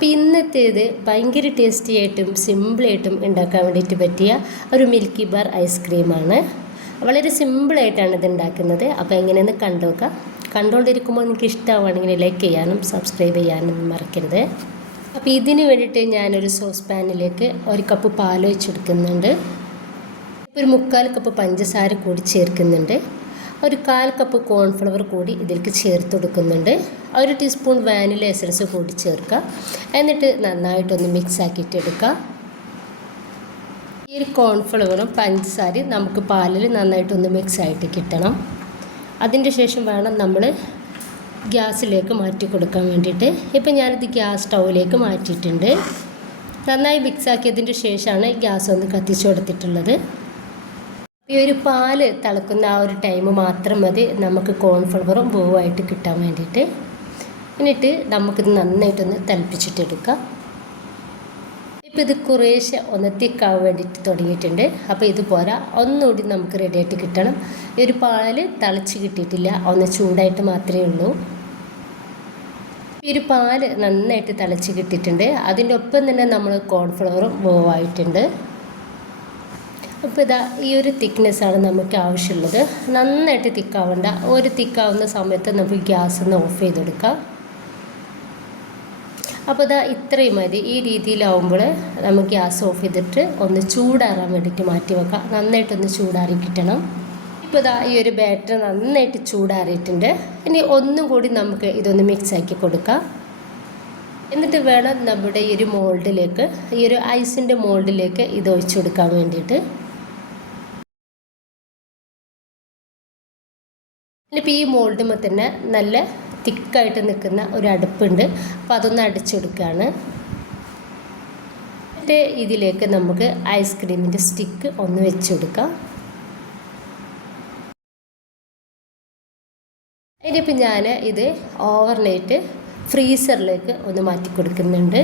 അപ്പോൾ ഇന്നത്തേത് ഭയങ്കര ടേസ്റ്റി ആയിട്ടും സിമ്പിളായിട്ടും ഉണ്ടാക്കാൻ വേണ്ടിയിട്ട് പറ്റിയ ഒരു മിൽക്കി ബാർ ഐസ്ക്രീമാണ്. വളരെ സിമ്പിളായിട്ടാണ് ഇത് ഉണ്ടാക്കുന്നത്. അപ്പോൾ എങ്ങനെയെന്ന് കണ്ടുനോക്കാം. കണ്ടുകൊണ്ടിരിക്കുമ്പോൾ നിങ്ങൾക്ക് ഇഷ്ടമാവുകയാണെങ്കിൽ ലൈക്ക് ചെയ്യാനും സബ്സ്ക്രൈബ് ചെയ്യാനും മറക്കരുത്. അപ്പോൾ ഇതിന് വേണ്ടിയിട്ട് ഞാനൊരു സോസ് പാനിലേക്ക് 1 കപ്പ് പാൽ ഒഴിച്ചെടുക്കുന്നുണ്ട്. ഒരു 3/4 കപ്പ് പഞ്ചസാര കൂടി ചേർക്കുന്നുണ്ട്. ഒരു 1/4 കപ്പ് കോൺഫ്ലവർ കൂടി ഇതിലേക്ക് ചേർത്ത് കൊടുക്കുന്നുണ്ട്. 1 ടീസ്പൂൺ വാനില എസൻസ് കൂടി ചേർക്കുക. എന്നിട്ട് നന്നായിട്ടൊന്ന് മിക്സ് ആക്കിയിട്ട് എടുക്കുക. ഈ ഒരു കോൺഫ്ലവറും പഞ്ചസാരയും നമുക്ക് പാലിൽ നന്നായിട്ടൊന്ന് മിക്സ് ആയിട്ട് കിട്ടണം. അതിൻ്റെ ശേഷം വേണം നമ്മൾ ഗ്യാസിലേക്ക് മാറ്റി കൊടുക്കാൻ വേണ്ടിയിട്ട്. ഇപ്പം ഞാനിത് ഗ്യാസ് സ്റ്റൗവിലേക്ക് മാറ്റിയിട്ടുണ്ട്. നന്നായി മിക്സ് ആക്കിയതിൻ്റെ ശേഷമാണ് ഗ്യാസ് ഒന്ന് കത്തിച്ചു കൊടുത്തിട്ടുള്ളത്. ഈ ഒരു പാല് തിളക്കുന്ന ആ ഒരു ടൈം മാത്രം മതി നമുക്ക് കോൺഫ്ലവറും ബൂവായിട്ട് കിട്ടാൻ വേണ്ടിയിട്ട്. എന്നിട്ട് നമുക്കിത് നന്നായിട്ടൊന്ന് തിളപ്പിച്ചിട്ടെടുക്കാം. ഇപ്പോൾ ഇത് കുറേശ്ശെ ഒന്ന് തിക്കാവാൻ വേണ്ടിയിട്ട് തുടങ്ങിയിട്ടുണ്ട്. അപ്പോൾ ഇത് പോരാ, ഒന്നുകൂടി നമുക്ക് റെഡിയായിട്ട് കിട്ടണം. ഈ ഒരു പാല് തിളച്ച് കിട്ടിയിട്ടില്ല, ഒന്ന് ചൂടായിട്ട് മാത്രമേ ഉള്ളൂ. ഈ ഒരു പാല് നന്നായിട്ട് തിളച്ച് കിട്ടിയിട്ടുണ്ട്. അതിൻ്റെ ഒപ്പം തന്നെ നമ്മൾ കോൺഫ്ലവറും ബൂവായിട്ടുണ്ട്. അപ്പോൾ ഇതാ ഈ ഒരു തിക്നെസ്സാണ് നമുക്ക് ആവശ്യമുള്ളത്. നന്നായിട്ട് തിക്കാവണ്ട. ഒരു തിക്കാവുന്ന സമയത്ത് നമുക്ക് ഗ്യാസ് ഒന്ന് ഓഫ് ചെയ്ത് കൊടുക്കാം. അപ്പോൾ ഇതാ ഇത്രയും മതി. ഈ രീതിയിലാവുമ്പോൾ നമുക്ക് ഗ്യാസ് ഓഫ് ചെയ്തിട്ട് ഒന്ന് ചൂടാറാൻ വേണ്ടിയിട്ട് മാറ്റി വെക്കാം. നന്നായിട്ടൊന്ന് ചൂടാറി കിട്ടണം. ഇപ്പോൾ ഇതാ ഈ ഒരു ബാറ്റർ നന്നായിട്ട് ചൂടാറിയിട്ടുണ്ട്. ഇനി ഒന്നും കൂടി നമുക്ക് ഇതൊന്ന് മിക്സ് ആക്കി കൊടുക്കാം. എന്നിട്ട് വേണം നമ്മുടെ ഈ ഒരു മോൾഡിലേക്ക്, ഈ ഒരു ഐസിൻ്റെ മോൾഡിലേക്ക് ഇത് ഒഴിച്ചു കൊടുക്കാൻ വേണ്ടിയിട്ട്. ഇനിയിപ്പോൾ ഈ മോൾഡുമ്പോൾ തന്നെ നല്ല തിക്കായിട്ട് നിൽക്കുന്ന ഒരു അടുപ്പുണ്ട്. അപ്പോൾ അതൊന്ന് അടിച്ചെടുക്കുകയാണ്. എന്നിട്ട് ഇതിലേക്ക് നമുക്ക് ഐസ്ക്രീമിൻ്റെ സ്റ്റിക്ക് ഒന്ന് വെച്ച് കൊടുക്കാം. ഇനിയിപ്പോൾ ഞാൻ ഇത് ഓവർനൈറ്റ് ഫ്രീസറിലേക്ക് ഒന്ന് മാറ്റി കൊടുക്കുന്നുണ്ട്.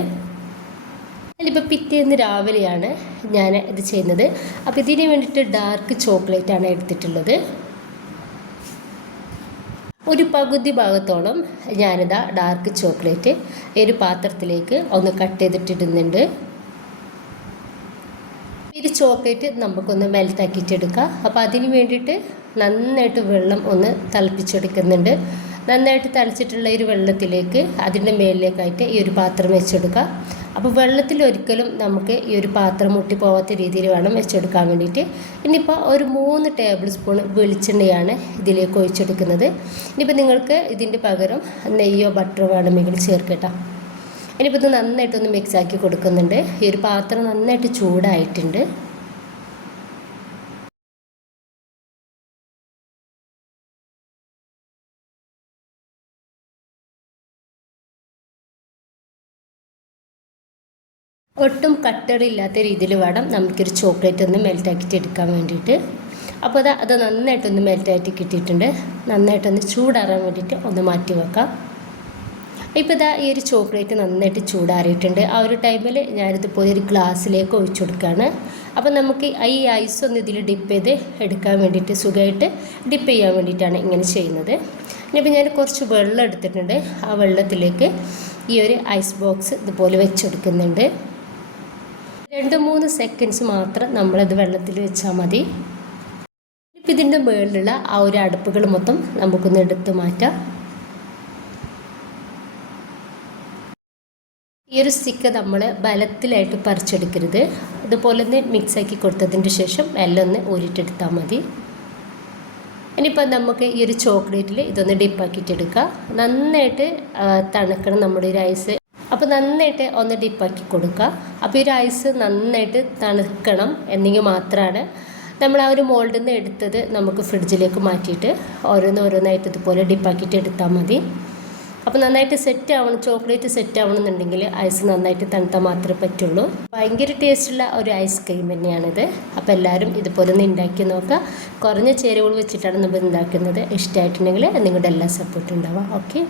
അതിലിപ്പോൾ പിറ്റേന്ന് രാവിലെയാണ് ഞാൻ ഇത് ചെയ്യുന്നത്. അപ്പോൾ ഇതിന് വേണ്ടിയിട്ട് ഡാർക്ക് ചോക്ലേറ്റാണ് എടുത്തിട്ടുള്ളത്. ഒരു പകുതി ഭാഗത്തോളം ഞാനിതാ ഡാർക്ക് ചോക്ലേറ്റ് ഈ ഒരു പാത്രത്തിലേക്ക് ഒന്ന് കട്ട് ചെയ്തിട്ടിടുന്നുണ്ട്. ഈ ചോക്ലേറ്റ് നമുക്കൊന്ന് മെൽറ്റാക്കിയിട്ടെടുക്കാം. അപ്പോൾ അതിന് വേണ്ടിയിട്ട് നന്നായിട്ട് വെള്ളം ഒന്ന് തിളപ്പിച്ചെടുക്കുന്നുണ്ട്. നന്നായിട്ട് തിളച്ചിട്ടുള്ള ഒരു വെള്ളത്തിലേക്ക് അതിൻ്റെ മേലിലേക്കായിട്ട് ഈ ഒരു പാത്രം വെച്ചെടുക്കുക. അപ്പോൾ വെള്ളത്തിൽ ഒരിക്കലും നമുക്ക് ഈ ഒരു പാത്രം മുട്ടിപ്പോവാത്ത രീതിയിൽ വേണം വെച്ചെടുക്കാൻ വേണ്ടിയിട്ട്. ഇനിയിപ്പോൾ ഒരു 3 ടേബിൾ സ്പൂൺ വെളിച്ചെണ്ണയാണ് ഇതിലേക്ക് ഒഴിച്ചെടുക്കുന്നത്. ഇനിയിപ്പോൾ നിങ്ങൾക്ക് ഇതിൻ്റെ പകരം നെയ്യോ ബട്ടറോ വേണമെങ്കിൽ ചേർക്കട്ടോ. ഇനിയിപ്പോൾ ഇത് നന്നായിട്ടൊന്ന് മിക്സ് ആക്കി കൊടുക്കുന്നുണ്ട്. ഈ ഒരു പാത്രം നന്നായിട്ട് ചൂടായിട്ടുണ്ട്. ഒട്ടും കട്ടറില്ലാത്ത രീതിയിൽ വേണം നമുക്കൊരു ചോക്ലേറ്റ് ഒന്ന് മെൽറ്റാക്കിയിട്ട് എടുക്കാൻ വേണ്ടിയിട്ട്. അപ്പോൾ അത് നന്നായിട്ടൊന്ന് മെൽറ്റായിട്ട് കിട്ടിയിട്ടുണ്ട്. നന്നായിട്ടൊന്ന് ചൂടാറാൻ വേണ്ടിയിട്ട് ഒന്ന് മാറ്റി വെക്കാം. ഇപ്പോൾ ഇതാ ഈ ഒരു ചോക്ലേറ്റ് നന്നായിട്ട് ചൂടാറിയിട്ടുണ്ട്. ആ ഒരു ടൈമിൽ ഞാനിതുപോലെ ഒരു ഗ്ലാസ്സിലേക്ക് ഒഴിച്ചു കൊടുക്കുകയാണ്. അപ്പോൾ നമുക്ക് ഈ ഐസ് ഒന്ന് ഇതിൽ ഡിപ്പ് ചെയ്ത് എടുക്കാൻ വേണ്ടിയിട്ട് സുഖമായിട്ട് ഡിപ്പ് ചെയ്യാൻ വേണ്ടിയിട്ടാണ് ഇങ്ങനെ ചെയ്യുന്നത്. ഇനിയിപ്പോൾ ഞാൻ കുറച്ച് വെള്ളം എടുത്തിട്ടുണ്ട്. ആ വെള്ളത്തിലേക്ക് ഈ ഒരു ഐസ് ബോക്സ് ഇതുപോലെ വെച്ചെടുക്കുന്നുണ്ട്. 2-3 സെക്കൻഡ്സ് മാത്രം നമ്മളത് വെള്ളത്തിൽ വെച്ചാൽ മതി. ഇപ്പം ഇതിൻ്റെ മുകളിലുള്ള ആ ഒരു അടുപ്പുകൾ മൊത്തം നമുക്കൊന്ന് എടുത്ത് മാറ്റാം. ഈ ഒരു സ്റ്റിക്ക് നമ്മൾ ബലത്തിലായിട്ട് പറിച്ചെടുക്കരുത്. ഇതുപോലെ ഒന്ന് മിക്സാക്കി കൊടുത്തതിൻ്റെ ശേഷം എല്ലാം ഒന്ന് ഊരിട്ടെടുത്താൽ മതി. ഇനിയിപ്പോൾ നമുക്ക് ഈ ഒരു ചോക്ലേറ്റിൽ ഇതൊന്ന് ഡിപ്പാക്കിയിട്ടെടുക്കാം. നന്നായിട്ട് തണുക്കണം നമ്മുടെ ഒരു ഐസ്. അപ്പോൾ നന്നായിട്ട് ഒന്ന് ഡിപ്പാക്കി കൊടുക്കുക. അപ്പോൾ ഈ ഒരു ഐസ് നന്നായിട്ട് തണുക്കണം എന്നെങ്കിൽ മാത്രമാണ് നമ്മൾ ആ ഒരു മോൾഡിൽ നിന്ന് എടുത്തത് നമുക്ക് ഫ്രിഡ്ജിലേക്ക് മാറ്റിയിട്ട് ഓരോന്നായിട്ട് ഇതുപോലെ ഡിപ്പാക്കിയിട്ട് എടുത്താൽ മതി. അപ്പോൾ നന്നായിട്ട് സെറ്റ് ആവണം, ചോക്ലേറ്റ് സെറ്റ് ആവണമെന്നുണ്ടെങ്കിൽ ഐസ് നന്നായിട്ട് തണുത്താൽ മാത്രമേ പറ്റുള്ളൂ. ഭയങ്കര ടേസ്റ്റുള്ള ഒരു ഐസ്ക്രീം തന്നെയാണിത്. അപ്പോൾ എല്ലാവരും ഇതുപോലെ ഒന്ന് ഉണ്ടാക്കി നോക്കുക. കുറഞ്ഞ ചേരുവകൾ വെച്ചിട്ടാണ് നമ്മൾ ഉണ്ടാക്കുന്നത്. ഇഷ്ടമായിട്ടുണ്ടെങ്കിൽ നിങ്ങളുടെ എല്ലാ സപ്പോർട്ടും ഉണ്ടാവുക. ഓക്കെ.